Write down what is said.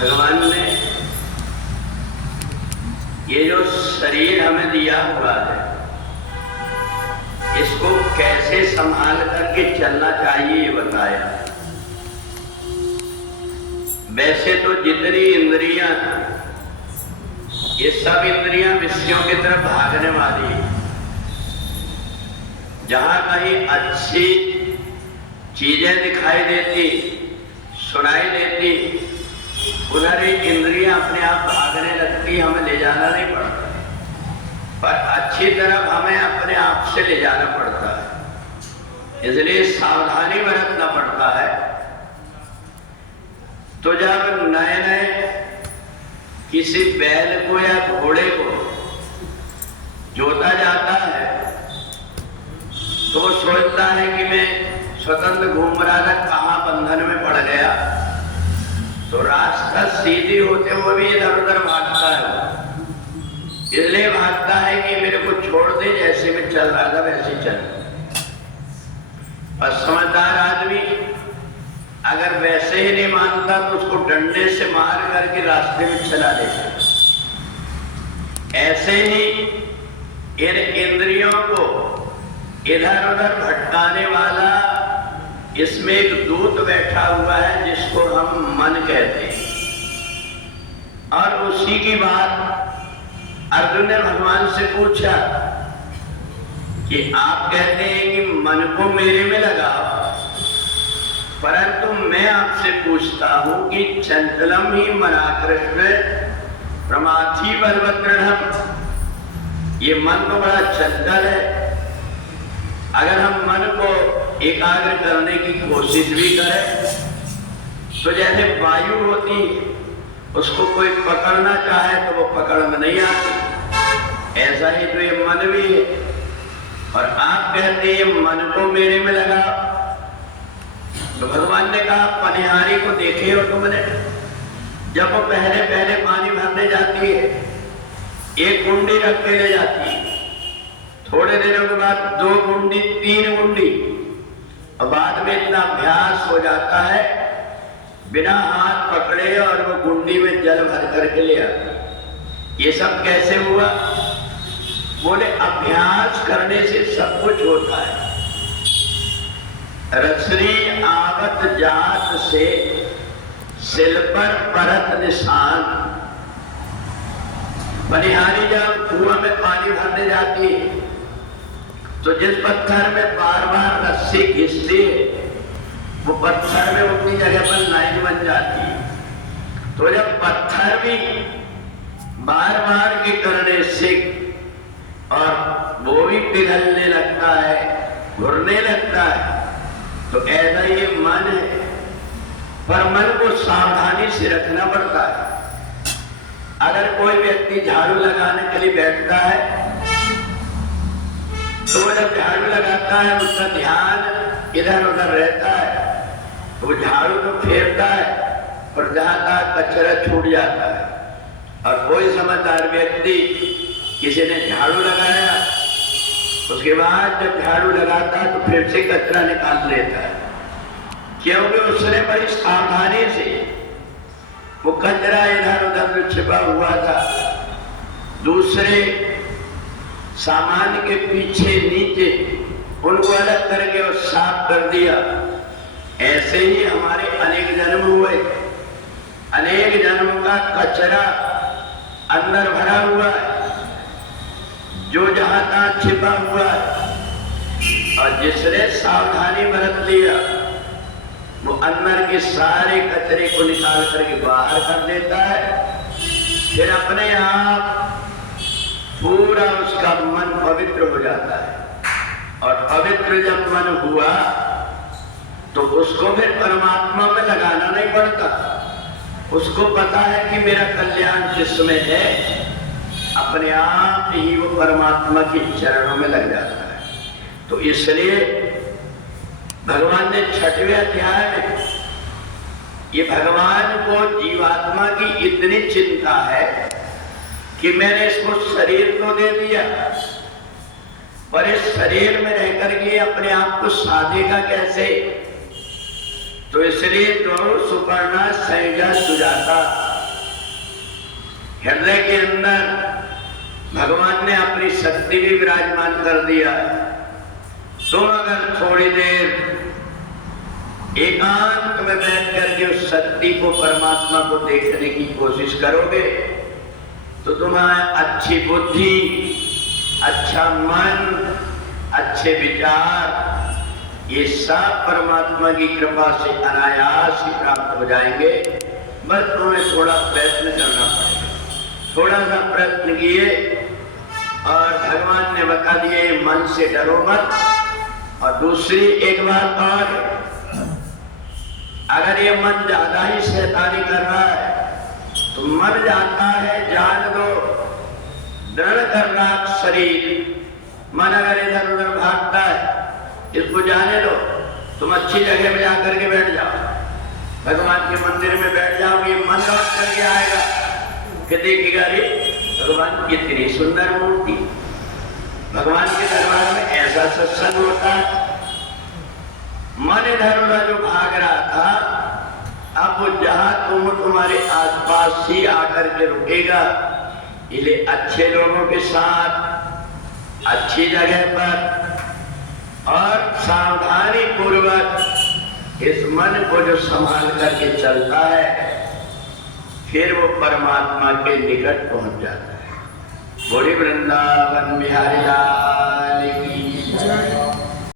भगवान ने ये जो शरीर हमें दिया हुआ है, इसको कैसे संभाल करके चलना चाहिए ये बताया। वैसे तो जितनी इंद्रियां, ये सब इंद्रियां विषयों की तरफ भागने वाली है। जहां कहीं अच्छी चीजें दिखाई देती, सुनाई देती, उधर एक इंद्रियां अपने आप भागने लगती, हमें ले जाना नहीं पड़ता। पर अच्छी तरफ हमें अपने आप से ले जाना पड़ता है, इसलिए सावधानी बरतना पड़ता है। तो जब नए नए किसी बैल को या घोड़े को जोता जाता है तो वो सोचता है कि मैं स्वतंत्र घूम रहा था, कहाँ बंधन में पड़ गया। तो रास्ता सीधी होते हुए भी इधर उधर भागता है, इसलिए भागता है कि मेरे को छोड़ दे, जैसे मैं चल रहा था वैसे चल। और समझदार आदमी अगर वैसे ही नहीं मानता तो उसको डंडे से मार करके रास्ते में चला देता। ऐसे ही इन इंद्रियों को इधर उधर भटकाने वाला, इसमें एक दूत बैठा हुआ है जिसको हम मन कहते हैं। और उसी की बात अर्जुन ने भगवान से पूछा कि आप कहते हैं कि मन को मेरे में लगाओ, परंतु मैं आपसे पूछता हूं कि चंचलम ही मनाकृष्ण प्रमाथी बलवत्रणम, ये मन तो बड़ा चंचल है। अगर हम मन को एकाग्र करने की कोशिश भी करें तो जैसे वायु होती, उसको कोई पकड़ना चाहे तो वो पकड़ में नहीं आती, ऐसा ही तो ये मन भी है। और आप कहते हैं मन को मेरे में लगा। तो भगवान ने कहा, पनिहारी को देखे हो तुमने, जब वो पहले पहले पानी भरने जाती है, एक गुंडी रख के ले जाती है, थोड़े दिनों के बाद 2 गुंडी, 3 गुंडी, और बाद में इतना अभ्यास हो जाता है, बिना हाथ पकड़े और वो गुंडी में जल भर करके ले आता। ये सब कैसे हुआ? बोले अभ्यास करने से सब कुछ होता है। रसरी आवत जात से सिल पर परत निशान। पनिहारी जब कुआं में पानी भरने जाती है तो जिस पत्थर में बार बार रस्सी घिसती है, वो पत्थर में उतनी जगह पर लाइन बन जाती है। तो जब पत्थर भी बार बार के करने से और वो भी पिघलने लगता है, घुरने लगता है, तो ऐसा ये मन है। पर मन को सावधानी से रखना पड़ता है। अगर कोई व्यक्ति झाड़ू लगाने के लिए बैठता है तो वो जब झाड़ू लगाता है उसका ध्यान इधर उधर रहता है, तो वो झाड़ू तो फेरता है और जहां तक कचरा छूट जाता है। और कोई समझदार व्यक्ति, किसी ने झाड़ू लगाया, उसके बाद जब झाड़ू लगाता है तो फिर से कचरा निकाल लेता है, क्योंकि उसने बड़ी सावधानी से वो कचरा इधर उधर छिपा हुआ था, दूसरे सामान के पीछे नीचे उनको अलग करके और साफ कर दिया। ऐसे ही हमारे अनेक जन्म हुए, अनेक जन्मों का कचरा अंदर भरा हुआ है, जो जहां तहां छिपा हुआ है। और जिसने सावधानी बरत लिया वो अंदर के सारे कचरे को निकाल करके बाहर कर देता है। फिर अपने आप पूरा उसका मन पवित्र हो जाता है। और पवित्र जब मन हुआ तो उसको फिर परमात्मा में लगाना नहीं पड़ता। उसको पता है कि मेरा कल्याण जिसमें है, अपने आप ही वो परमात्मा के चरणों में लग जाता है। तो इसलिए भगवान ने 6वें अध्याय में ये भगवान को जीवात्मा की इतनी चिंता है कि मैंने इसको शरीर तो दे दिया, पर इस शरीर में रह करके अपने आप को साधेगा कैसे? तो इसलिए जो सुपर्णा, सैजा, सुजाता हृदय के अंदर भगवान ने अपनी शक्ति भी विराजमान कर दिया। तुम अगर थोड़ी देर एकांत में बैठ करके उस शक्ति को, परमात्मा को देखने की कोशिश करोगे तो तुम्हारा अच्छी बुद्धि, अच्छा मन, अच्छे विचार, ये सब परमात्मा की कृपा से अनायास ही प्राप्त हो जाएंगे। बस तुम्हें थोड़ा प्रयत्न करना पड़ेगा। थोड़ा सा प्रयत्न किए और भगवान ने बता दिए मन से डरो मत। और दूसरी एक बात और, अगर ये मन ज्यादा ही शैतानी कर रहा है तो मर जाता है, जान दो, दृढ़ कर रहा शरीर। मन अगर इधर उधर भागता है, इसको जाने दो। तुम अच्छी जगह में जाकर के बैठ जाओ, भगवान के मंदिर में बैठ जाओ, ये मन लौट करके आएगा कि देखिएगा रे भगवान कितनी सुंदर मूर्ति। भगवान के दरबार में ऐसा सत्संग होता है। मन इधर उधर जो भाग रहा था, अब वो जहां तुम्हारे आसपास ही आकर के रुकेगा। इसलिए अच्छे लोगों के साथ, अच्छी जगह पर और सावधानी पूर्वक इस मन को जो संभाल करके चलता है, फिर वो परमात्मा के निकट पहुंच जाता है। बोले वृंदावन बिहारी लाल की।